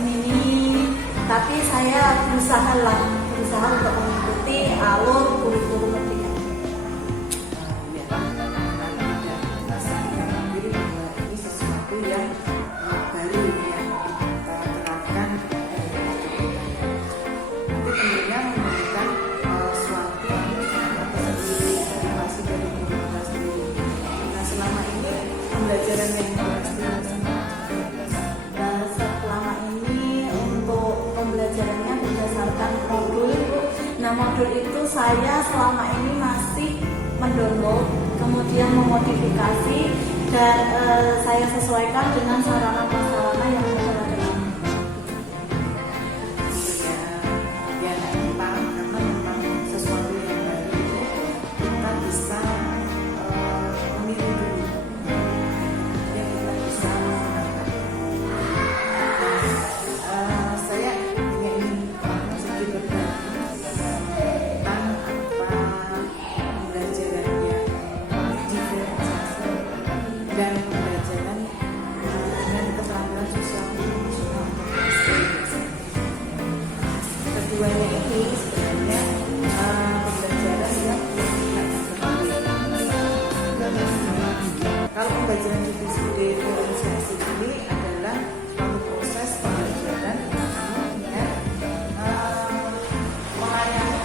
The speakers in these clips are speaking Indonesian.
mini, tapi saya berusaha untuk mengikuti alur kurikulum Merdeka. Ini sesuatu yang baru yang kita terapkan. Itu tentunya memberikan suatu motivasi dari diri kita sendiri. Nah, selama ini pembelajaran yang Selama ini untuk pembelajarannya berdasarkan modul. Nah, modul itu saya selama ini masih mendownload, kemudian memodifikasi dan saya sesuaikan dengan sarana prasarana yang ada. dan pembelajaran dengan keterampilan sosial emosional. Keduanya ini sebenarnya pembelajaran yang kalau pembelajaran diferensiasi ini adalah suatu proses pembelajaran dengan melayani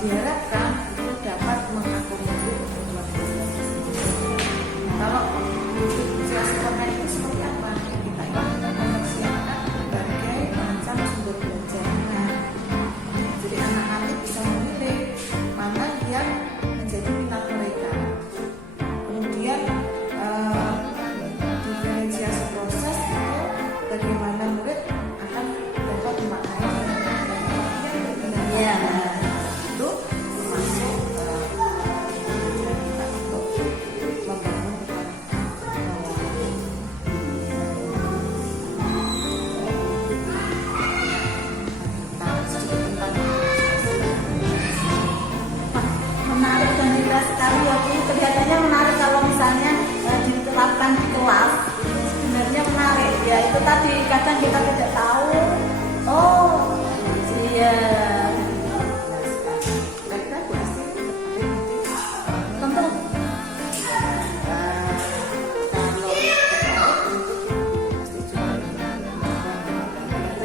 diharapkan itu dapat mengakomodir kebutuhan siswa. Kalau diferensiasi konten itu seperti apa? Kita mempersiapkan berbagai macam sumber belajar. Jadi anak-anak bisa memilih mana yang menjadi minat mereka. Kemudian diferensiasi proses itu bagaimana murid akan dapat memaknai itu termasuk kita untuk membangun Menarik dan jelas sekali ya Bu. Kelihatannya menarik kalau misalnya diterapkan di kelas. Sebenarnya menarik ya, itu tadi kadang kita tidak tahu. Oh iya, tentu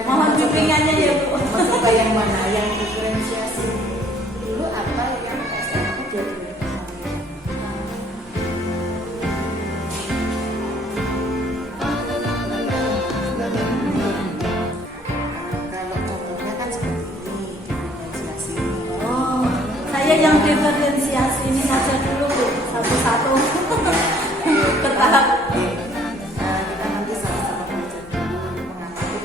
mohon bimbingannya ya Bu. mencoba yang mana, yang diferensiasi dulu atau yang STM jadi kalau contohnya kan seperti ini diferensiasi. Oh, saya yang diferensiasi ini saja dulu Bu, satu-satu bertahap. Kita nanti sama-sama belajar dulu mengamati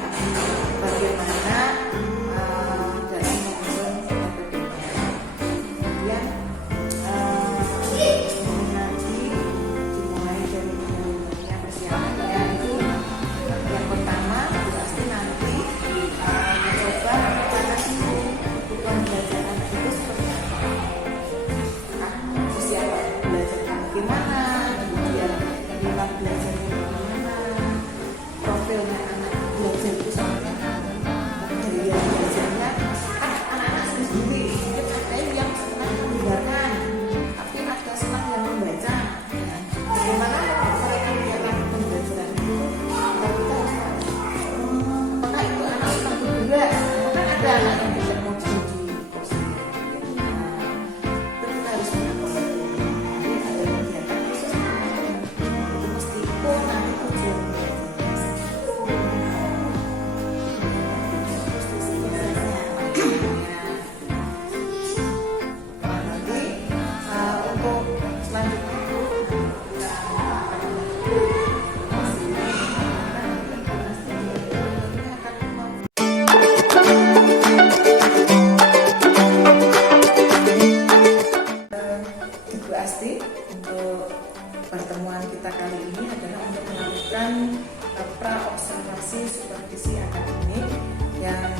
bagaimana dalam menyusun metodenya. Kemudian ini nanti dimulai dari mulainya persiapannya itu yang pertama pasti nanti mencoba mengatasi kebutuhan belajar anak itu seperti apa. Siapa belajar gimana, kemudian minat belajarnya bagaimana, profilnya anak belajar itu seperti apa, gaya belajarnya kan anak-anak sendiri mungkin ada yang senang mendengarkan tapi ada senang yang membaca. Bagaimana mereka melihat pembelajaran itu? Apakah itu anak senang berdua? Kan ada anak yang tidak mau jadi kursi. Itu kita harus mengakomodir. Ada kegiatan khusus itu meskipun nanti tujuan nanti untuk selanjutnya Ibu Asti, untuk pertemuan kita kali ini adalah untuk melakukan pra-observasi supervisi akademik yang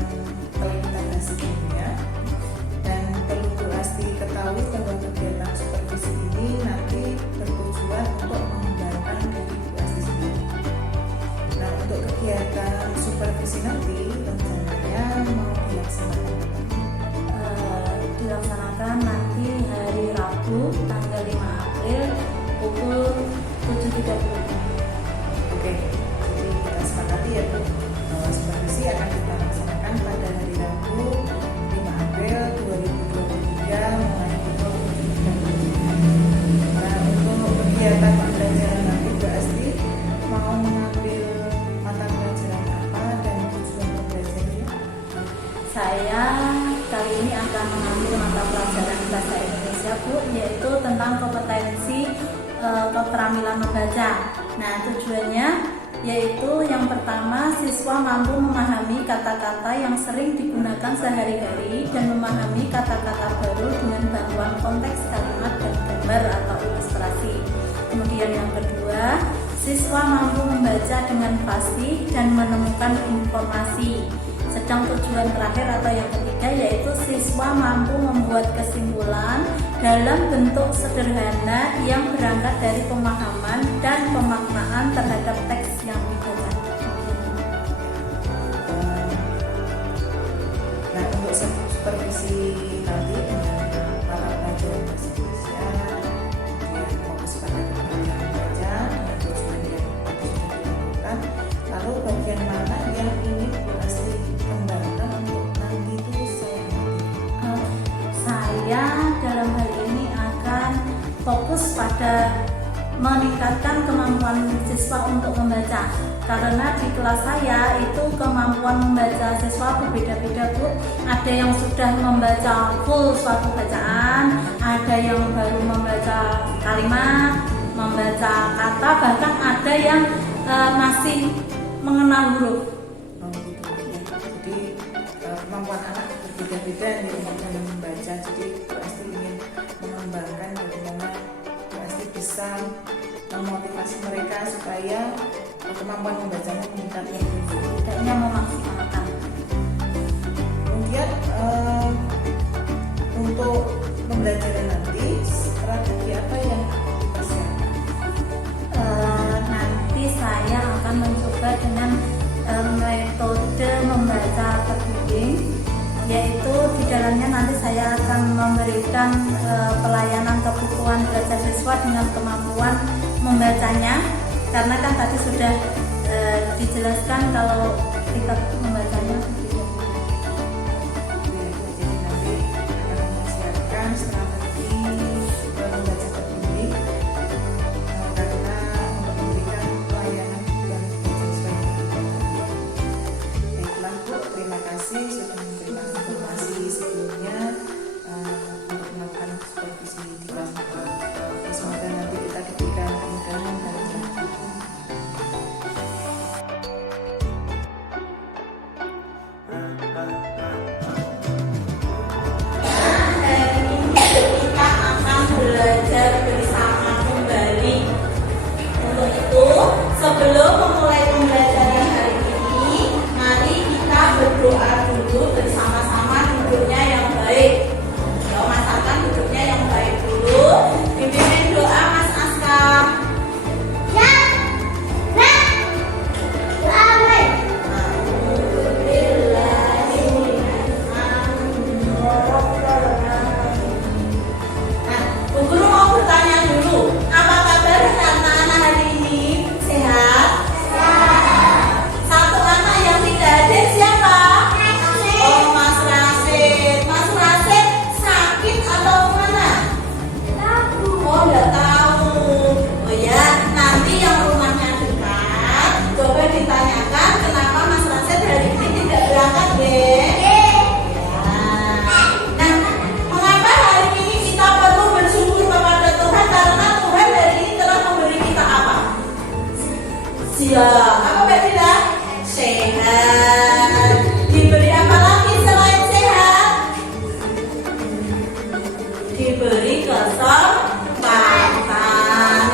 telah kita bahas sebelumnya. Dan perlu Bu Asti ketahui bahwa kegiatan supervisi Bu, yaitu tentang kompetensi keterampilan membaca. Nah, tujuannya yaitu yang pertama, siswa mampu memahami kata-kata yang sering digunakan sehari-hari dan memahami kata-kata baru dengan bantuan konteks kalimat dan gambar atau ilustrasi. Kemudian yang kedua, siswa mampu membaca dengan fasih dan menemukan informasi. Sedang tujuan terakhir atau yang ketiga yaitu siswa mampu membuat kesimpulan dalam bentuk sederhana yang berangkat dari pemahaman dan pemaknaan terhadap teks yang dibaca. Nah, untuk supervisi nanti dengan para pelajar bahasa Indonesia yang fokus pada keterampilan membaca dengan tujuan yang sudah dilakukan, lalu bagian mana yang ingin Bu Asri kembangkan untuk nanti itu Saya dalam hal ini akan fokus pada meningkatkan kemampuan siswa untuk membaca, karena di kelas saya itu kemampuan membaca siswa berbeda-beda Bu. Ada yang sudah membaca full suatu bacaan, ada yang baru membaca kalimat, membaca kata, bahkan ada yang masih mengenal huruf. Jadi kemampuan anak berbeda-beda nih dalam membaca. Jadi Bu Asri ingin mengembangkan bagaimana Bu Asri bisa memotivasi mereka supaya kemampuan membacanya meningkat lebih tinggi. Kayaknya memaksimalkan. Kemudian untuk pembelajaran nanti strategi apa yang dipersiapkan? Nanti saya akan mencoba dengan metode membaca terbimbing, yaitu di dalamnya nanti saya akan memberikan pelayanan kebutuhan belajar siswa dengan kemampuan membacanya, karena kan tadi sudah dijelaskan kalau tingkat membacanya berbeda-beda. Jadi nanti akan mempersiapkan strategi membaca terbimbing karena untuk memberikan pelayanan dan belajar siswa yang berbeda. Baiklah Bu, terima kasih sudah memberikan informasi sebelumnya untuk melakukan supervisi di kelas 4. Semoga nanti kita diberikan kemudahan dan rezeki. Kita akan belajar bersama kembali. Untuk itu, sebelum memulai pembelajaran hari ini, mari kita berdoa dulu bersama-sama, duduknya yang baik. Yo, Mas Akan duduknya yang baik dulu. Pimpin doa Mas Aska. Nah, Bu Guru mau bertanya dulu, apa kabar anak-anak hari ini? Sehat? Satu anak yang tidak hadir siapa? Oh, Mas Rasid. Mas Rasid sakit atau mana? Oh, nggak tahu. Oh ya, nanti yang rumahnya dekat, coba ditanyakan kenapa Mas Rasid hari ini tidak berangkat deh. Nah, mengapa hari ini kita perlu bersyukur kepada Tuhan, karena Tuhan hari ini telah memberi kita apa? Siap. Apa Mbak Dila? Sehat. Diberi apa lagi selain sehat? Diberi kesempatan.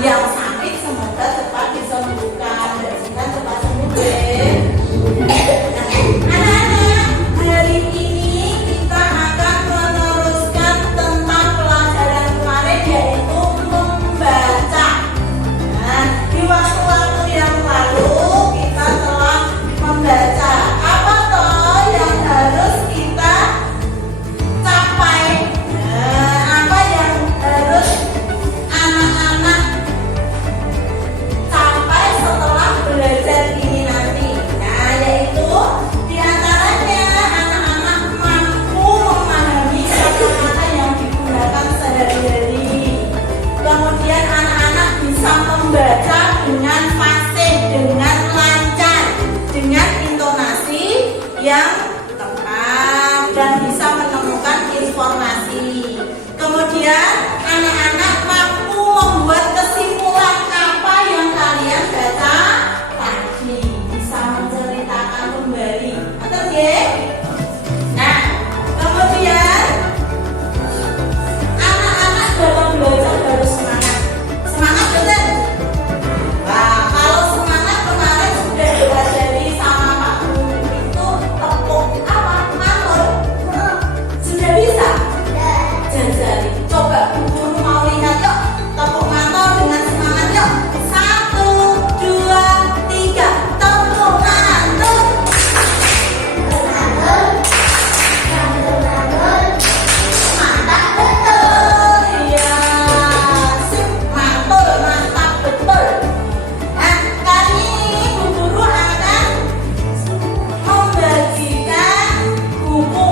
Yang sakit semoga cepat disembuhkan, dan sehat cepat sembuh deh. Anak-anak, hari ini kita akan meneruskan tentang pelajaran kemarin, yaitu membaca. Nah, di waktu-waktu yang lalu anak-anak mampu membuat kesimpulan apa yang kalian baca tadi, bisa menceritakan kembali. Betul ya? Nah, kemudian anak-anak dalam belajar harus semangat. Semangat betul? Nah, kalau semangat kemarin sudah diajari sama Pak Guru itu tepuk apa? Mantul. Sudah bisa? Jajari. Coba Bu Guru mau lihat yuk. Tepuk mantul dengan semangat yuk. 1, 2, 3. Tepuk mantul. Mantap betul. Iya. Sip, mantul, mantap betul. Nah, kali ini Bu Guru akan membagikan buku.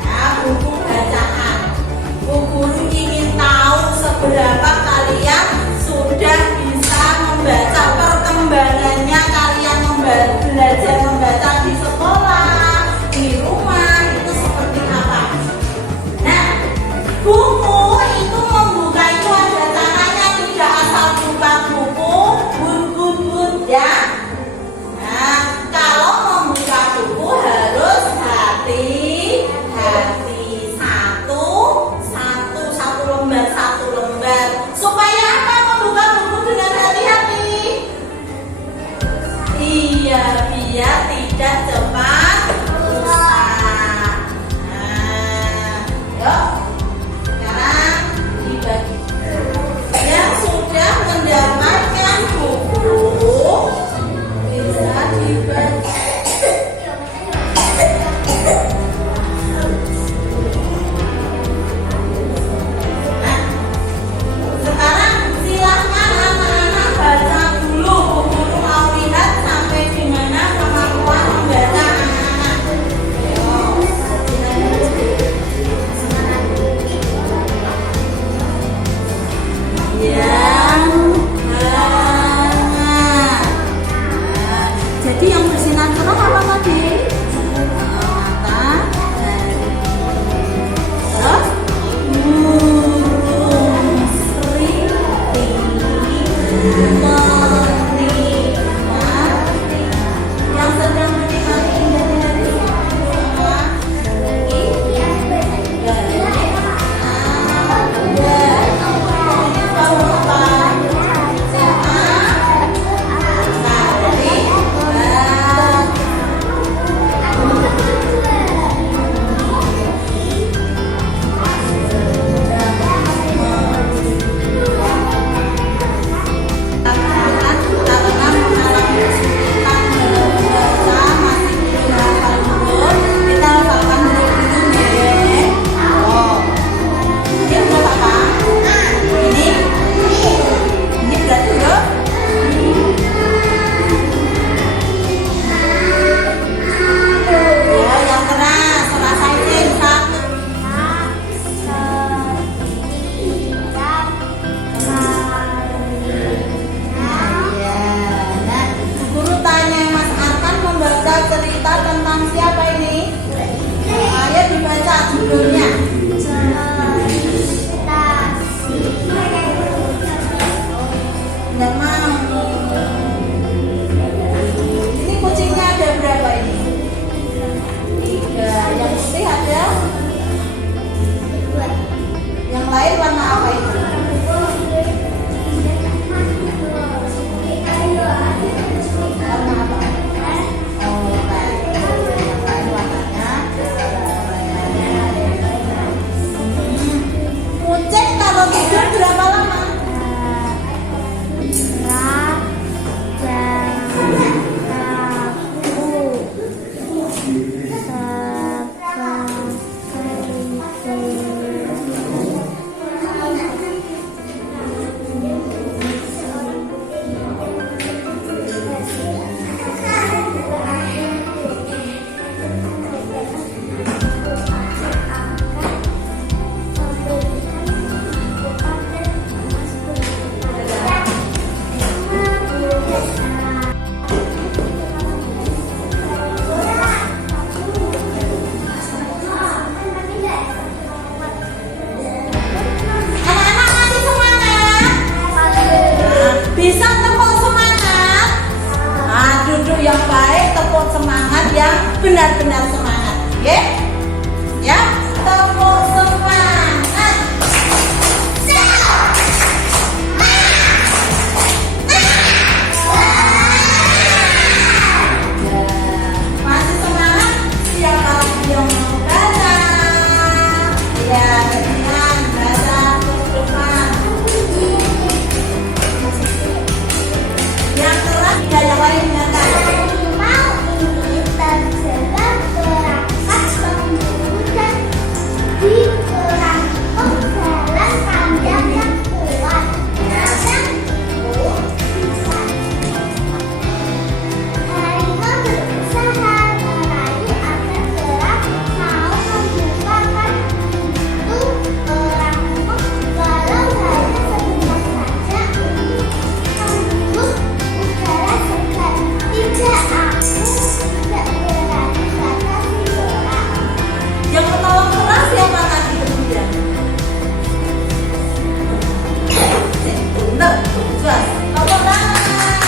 Nah, buku bacaan. Bu Guru ingin tahu seberapa kalian sudah bisa membaca, perkembangannya kalian belajar membaca di sekolah, di rumah itu seperti apa. Nah, buku itu membuka itu ada caranya, tidak asal buka buku, bun ya. Nah, kalau membuka buku harus hati-hati. Satu lembar. Supaya apa membuka buku dengan hati-hati? Iya, biar tidak cepat rusak. Nah, yuk. Sekarang dibagi. Yang sudah mendapatkan buku bisa dibagi. Sekarang silahkan anak-anak baca dulu. Bu Guru mau lihat sampai di mana kemampuan membaca anak-anak. Yang banyak. Jadi yang bersinar cerah apa tadi? Mata, terus burung sering menikmati yang sedang menikmati indahnya hari benar-benar semangat, ya? Ya, tepuk semangat. Masih semangat? Siapa lagi yang mau baca? Ya, dengan baca terus-terusan. Yang keras, ya yang lain dengarkan. Yang ketawa keras siapa tadi kemudian? Benar, jelas. Tepuk tangan.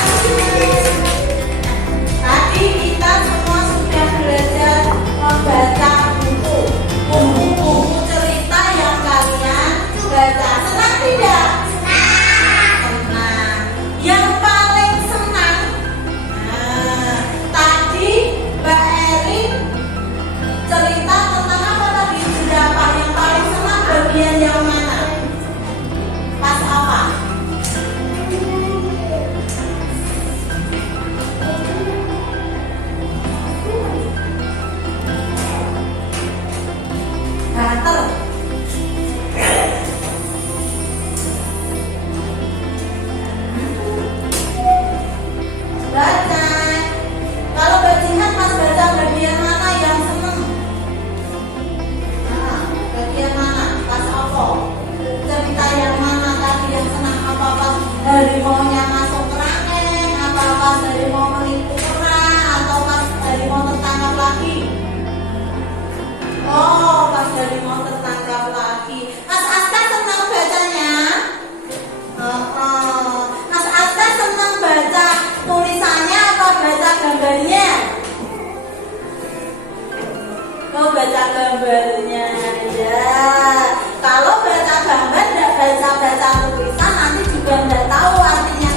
Tadi kita semua sudah belajar membaca buku, buku cerita yang kalian baca. Senang tidak? Senang. Yang paling senang, tadi Mbak Erin cerita tentang apa tadi? Jerapah. Yang paling senang bagian yang mana? Pas apa? Gatel. Baca. Kalau bajingan Mas baca bagian mana yang seneng? Bagian mana? Pas apa? Cerita yang mana tadi yang senang? Apa pas harimaunya masuk kerangkeng? Apa pas harimau menipu kerang? Atau pas harimau tertangkap lagi? Oh, pas harimau tertangkap lagi. Mas Asta senang bacanya? Mas Asta senang baca tulisannya atau baca gambarnya? Oh, baca gambarnya, ya. Kalau baca gambar, tidak baca tulisan, nanti juga tidak tahu artinya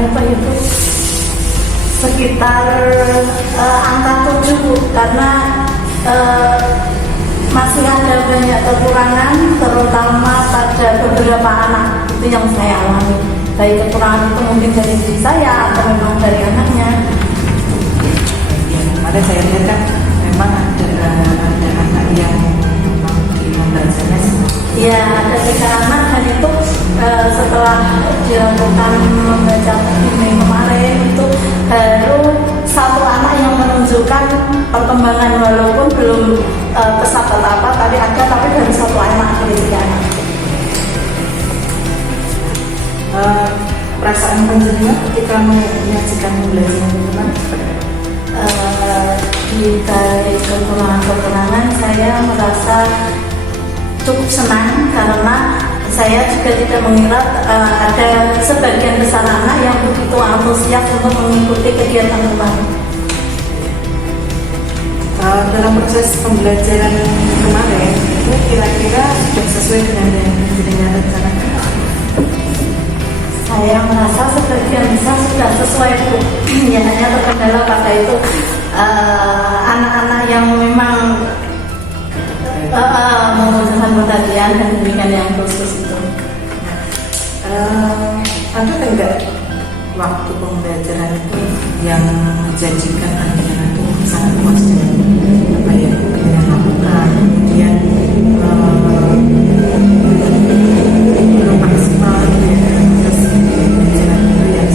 berapa itu sekitar angka 7 Bu, karena masih ada banyak kekurangan terutama pada beberapa anak. Itu yang saya alami, baik kekurangan itu mungkin dari diri saya atau memang dari anaknya. Ya, kemarin saya lihat kan memang ada anak yang memang di pembelajarannya Ya, ada 3 anak dan itu setelah dilakukan membaca ini kemarin itu baru 1 anak yang menunjukkan perkembangan walaupun belum pesat apa tadi ada, tapi baru 1 anak dari 3 anak. Perasaan penjenengan ketika menyajikan pembelajaran teman Di balik kekurangan-kekurangan saya merasa cukup senang karena saya juga tidak mengira ada sebagian besar anak yang begitu antusias untuk mengikuti kegiatan kemarin. Dalam proses pembelajaran kemarin itu kira-kira sudah sesuai dengan yang penjenengan rencanakan? Saya merasa sebagian besar sudah sesuai Bu. Ya, hanya terkendala pada itu anak-anak yang memang membutuhkan perhatian dan bimbingan yang khusus itu. Ada enggak waktu pembelajaran itu yang menjanjikan anak-anak itu sangat puas dengan apa yang kita lakukan, kemudian belum maksimal proses pembelajaran itu yang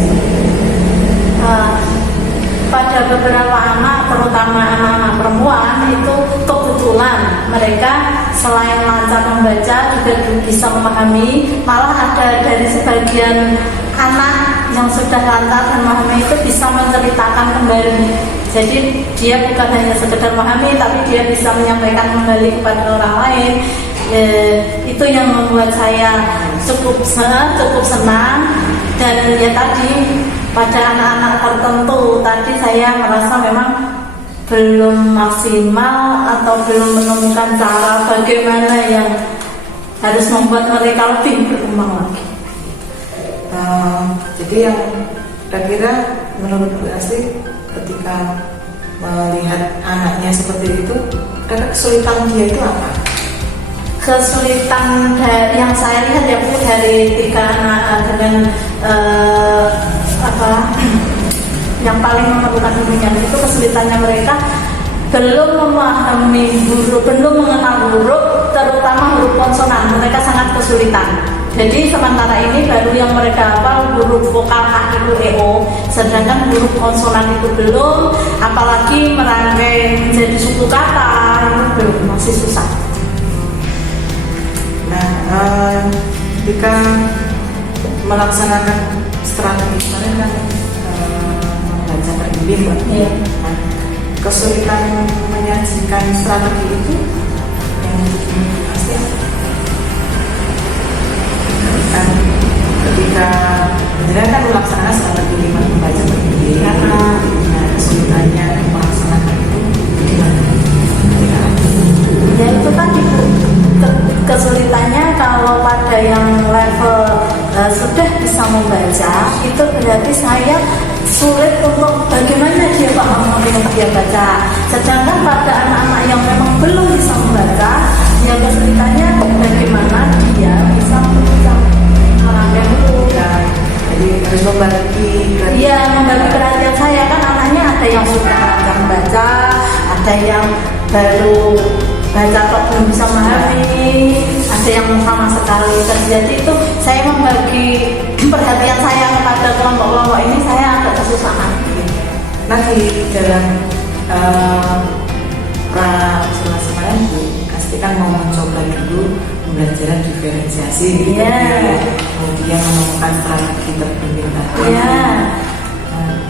pada beberapa anak, terutama anak-anak perempuan itu kebetulan mereka selain lancar membaca juga bisa memahami, malah ada dari sebagian anak yang sudah lancar dan memahami itu bisa menceritakan kembali. Jadi dia bukan hanya sekedar memahami, tapi dia bisa menyampaikan kembali kepada orang lain. Itu yang membuat saya cukup senang. Dan ya tadi pada anak-anak tertentu tadi saya merasa memang belum maksimal atau belum menemukan cara bagaimana yang harus membuat mereka lebih berkembang lagi. Jadi yang kira-kira menurut Bu Asri ketika melihat anaknya seperti itu, karena kesulitan dia itu apa? Kesulitan yang saya lihat ya Bu, dari 3 anak dengan yang paling memerlukan bimbingan itu kesulitannya mereka belum memahami huruf, belum mengenal huruf, terutama huruf konsonan. Mereka sangat kesulitan. Jadi sementara ini baru yang mereka hafal huruf vokal A, I, U, E, O, sedangkan huruf konsonan itu belum, apalagi merangkai menjadi suku kata itu belum, masih susah. Nah, ketika melaksanakan strategi kemarin kan membaca terbimbing, Iya. Nah, kesulitan menyajikan strategi itu yang pasti kan ketika benar kan melaksanakan strategi membaca terbimbing, nah kesulitannya melaksanakan itu gimana? Ya itu tadi Bu, kesulitannya kalau pada yang level sudah bisa membaca itu berarti saya sulit untuk bagaimana dia paham apa yang dia baca. Sedangkan pada anak-anak yang memang belum bisa membaca, ya kesulitannya bagaimana dia bisa merangkai huruf. Jadi harus membagi. Iya, membagi perhatian saya kan anaknya ada yang sudah lancar membaca, ada yang baru baca kok belum bisa memahami, ada yang sama sekali. Jadi itu saya membagi perhatian saya kepada kelompok-kelompok ini saya agak kesusahan. Nah di dalam pra-semalam Bu pasti kan mau mencoba dulu pembelajaran diferensiasi gitu Yeah. kemudian menemukan strategi terbimbing tadi.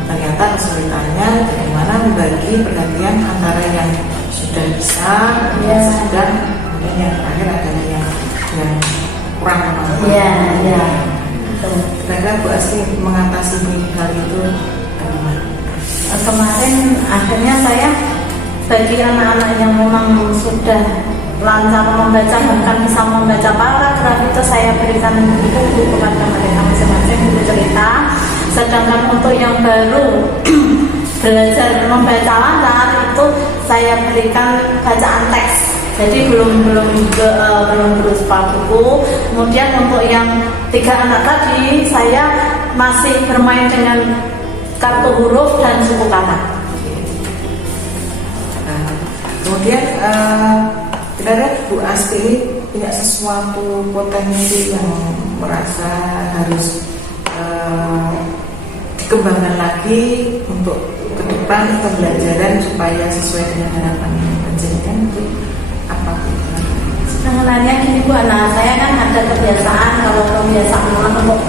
Ternyata kesulitannya bagaimana membagi perhatian antara yang sudah bisa, yang sedang, kemudian yang terakhir adalah yang kurang mampu. Kira-kira Bu Asri mengatasi hal itu bagaimana? Kemarin akhirnya saya bagi anak-anak yang memang sudah lancar membaca bahkan bisa membaca paragraf itu saya berikan buku kepada mereka masing-masing, buku cerita. Sedangkan untuk yang baru belajar membaca lancar itu saya berikan bacaan teks. Jadi belum berupa buku. Kemudian untuk yang 3 anak tadi saya masih bermain dengan kartu huruf dan suku kata. Kemudian kira-kira Bu Asti ini punya sesuatu potensi yang merasa harus dikembangkan lagi untuk ke depan pembelajaran supaya sesuai dengan harapan panjenengan itu apa? Sebenarnya gini Bu Ana, saya kan ada kebiasaan kalau kebiasaan untuk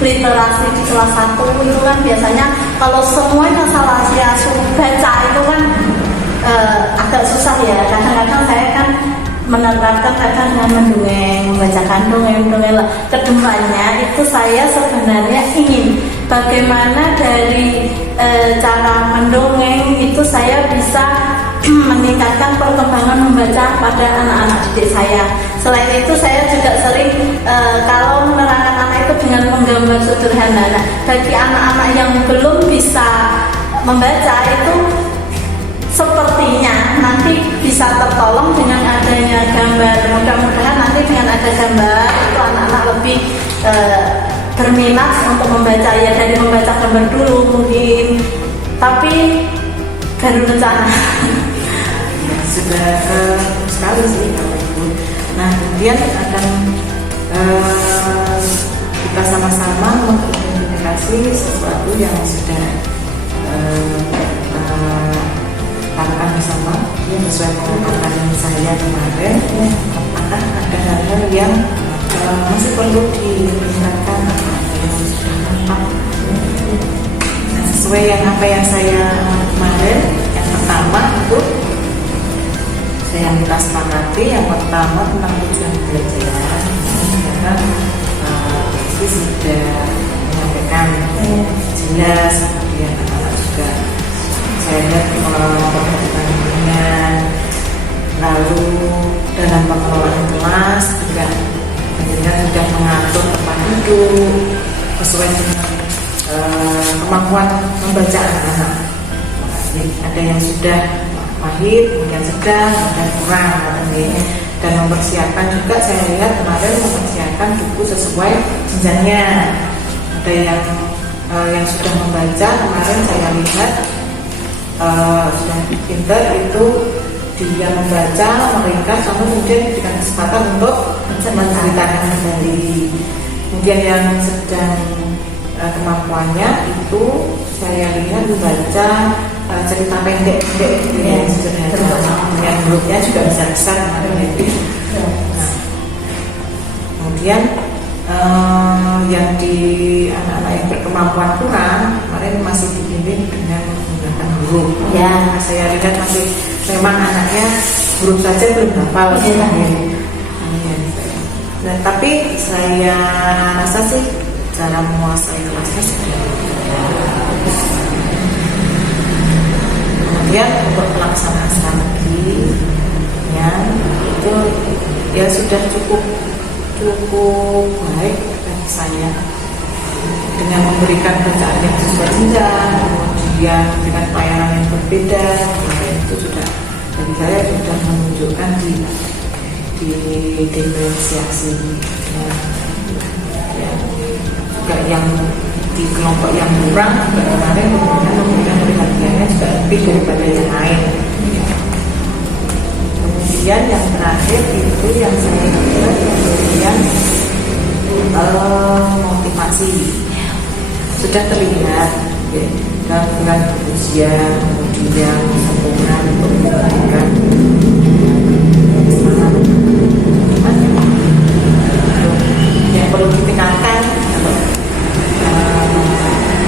literasi di kelas 1 itu kan biasanya kalau semuanya salah saya suruh baca itu kan agak susah ya. Kadang-kadang saya kan menerapkan kadang dengan mendongeng, membacakan dongeng-dongeng. Kedepannya itu saya sebenarnya ingin bagaimana dari cara mendongeng itu saya bisa meningkatkan perkembangan membaca pada anak-anak didik saya. Selain itu saya juga sering kalau menerangkan anak itu dengan menggambar sederhana. Nah, bagi anak-anak yang belum bisa membaca itu sepertinya nanti bisa tertolong dengan adanya gambar. Mudah-mudahan nanti dengan ada gambar itu anak-anak lebih berminat untuk membaca, ya dari membaca gambar dulu mungkin, tapi baru rencana. Sudah sekali sih Bapak Ibu. Nah, kemudian akan kita sama-sama mengidentifikasi sesuatu yang sudah lakukan bersama sesuai pengalaman saya kemarin. Apakah ada hal-hal yang masih perlu ditingkatkan atau yang sudah mantap? Nah, sesuai yang apa yang saya kemarin, yang pertama itu saya minta sepakati yang pertama tentang tujuan belajar. Karena itu sudah menyampaikan jelas, kemudian anak-anak juga saya lihat perhatian, lalu dalam pengelolaan kelas juga sudah mengatur tempat duduk sesuai dengan kemampuan membaca anak-anak. Ada yang sudah mahir, kemudian sedang, dan kurang, dan mempersiapkan juga saya lihat kemarin mempersiapkan buku sesuai jenjangnya. Ada yang sudah membaca kemarin saya lihat sudah pintar itu dia membaca, meringkas, kemudian diberikan kesempatan untuk menceritakan kembali. Kemudian yang sedang kemampuannya itu saya lihat membaca cerita pendek gitu ya, yang grupnya juga bisa besar. Nah, kemudian yang di anak-anak yang berkemampuan kurang kemarin masih dibimbing dengan menggunakan huruf. Ya, saya lihat masih memang anaknya huruf saja belum hafal. Nah, tapi saya rasa sih cara menguasai kelasnya sudah. Kemudian untuk pelaksanaan strategi ya itu ya sudah cukup baik bagi saya dengan memberikan bacaan yang sesuai jenjang, kemudian dengan pelayanan yang berbeda. Itu sudah bagi saya sudah menunjukkan di diferensiasi ya, juga yang di kelompok yang kurang juga kemarin kemudian memberikan perhatiannya juga lebih daripada yang lain. Kemudian yang terakhir itu yang saya lihat kemudian motivasi sudah terlihat ya, dalam bulan usia kemudian sempurna untuk memberikan yang perlu ditingkatkan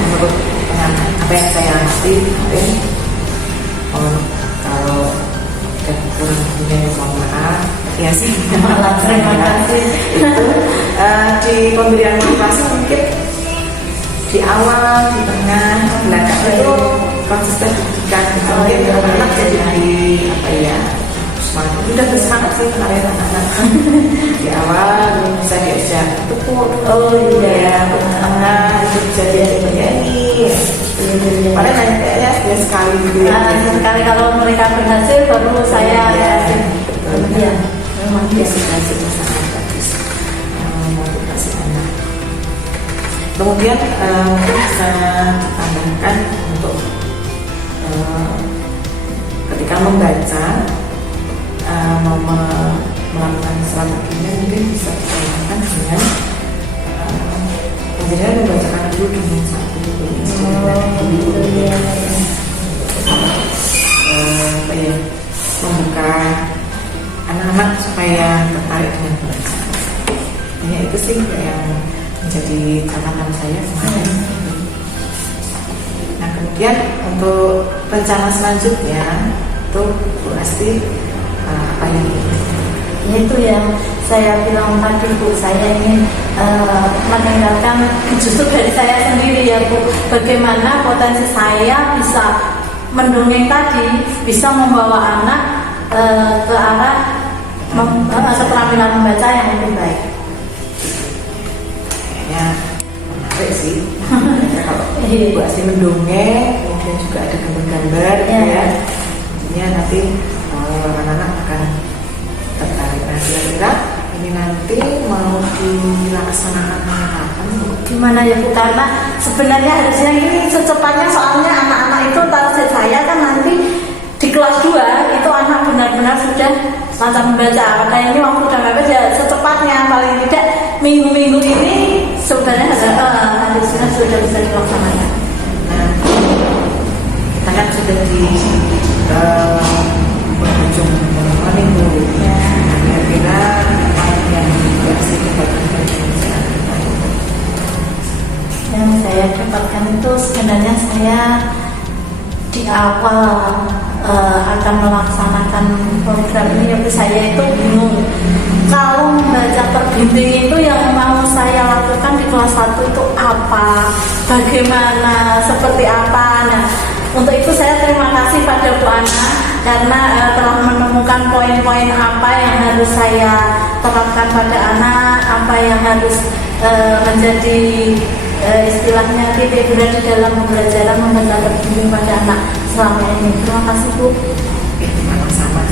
menurut apa yang saya amati kalau dan kurang punya mohon maaf ya sih terima kasih itu di pemberian motivasi mungkin di awal, di tengah, di belakang itu konsisten diberikan mungkin anak jadi apa ya semangat udah semangat sih kemarin anak-anak di awal bisa diajak tepuk oh iya tengah itu kejadian ini. Padahal kayaknya sekali sekali gitu ya. Sekali kalau mereka berhasil baru saya yakin. Iya, memang Biasa sangat bagus motivasi anak. Kemudian mungkin bisa ditambahkan untuk ketika membaca mau melakukan strateginya mungkin bisa ditambahkan dengan jadi membacakan dulu dengan satu membuka anak-anak supaya tertarik dengan bacaan. Hanya itu sih yang menjadi catatan saya kemarin. Nah kemudian untuk rencana selanjutnya itu Bu Asti apa yang itu yang saya bilang tadi Bu, saya ingin meninggalkan justru dari saya sendiri ya Bu, bagaimana potensi saya bisa mendongeng tadi bisa membawa anak ke arah keterampilan membaca yang lebih baik. Kayaknya menarik sih. Kalau Bu Asti mendongeng, kemudian juga ada gambar-gambar ya. Jadinya nanti anak-anak akan tertarik. Nah kira-kira ini nanti mau dilaksanakan kapan? Gimana ya Bu, karena sebenarnya harusnya ini secepatnya, soalnya anak-anak itu target saya kan nanti di kelas 2 itu anak benar-benar sudah lancar membaca. Maka ini waktu udah mepet ya secepatnya, paling tidak minggu-minggu ini sebenarnya harusnya sudah bisa dilaksanakan. Nah kita kan sudah di penghujung minggu. Kira-kira yang dikasih dapatkan yang saya dapatkan itu sebenarnya saya di awal akan melaksanakan program ini, tapi saya itu bingung kalau membaca perbinting itu yang mau saya lakukan di kelas 1 itu apa, bagaimana, seperti apa. Nah untuk itu saya terima kasih pada Bu Ana karena telah menemukan poin-poin apa yang harus saya terapkan pada anak, apa yang harus menjadi istilahnya titik berat di dalam pembelajaran membaca perbinting pada anak selama ini. Terima kasih Bu. Sama-sama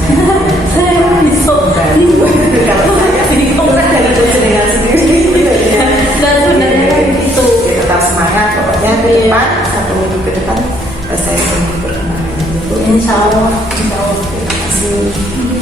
Saya bisa kalau saya bingung kan dari dengan sendiri. dan sebenarnya itu Tetap semangat pokoknya ke depan 1 minggu ke depan saya ingin berkenalan. Insya Allah. Terima kasih.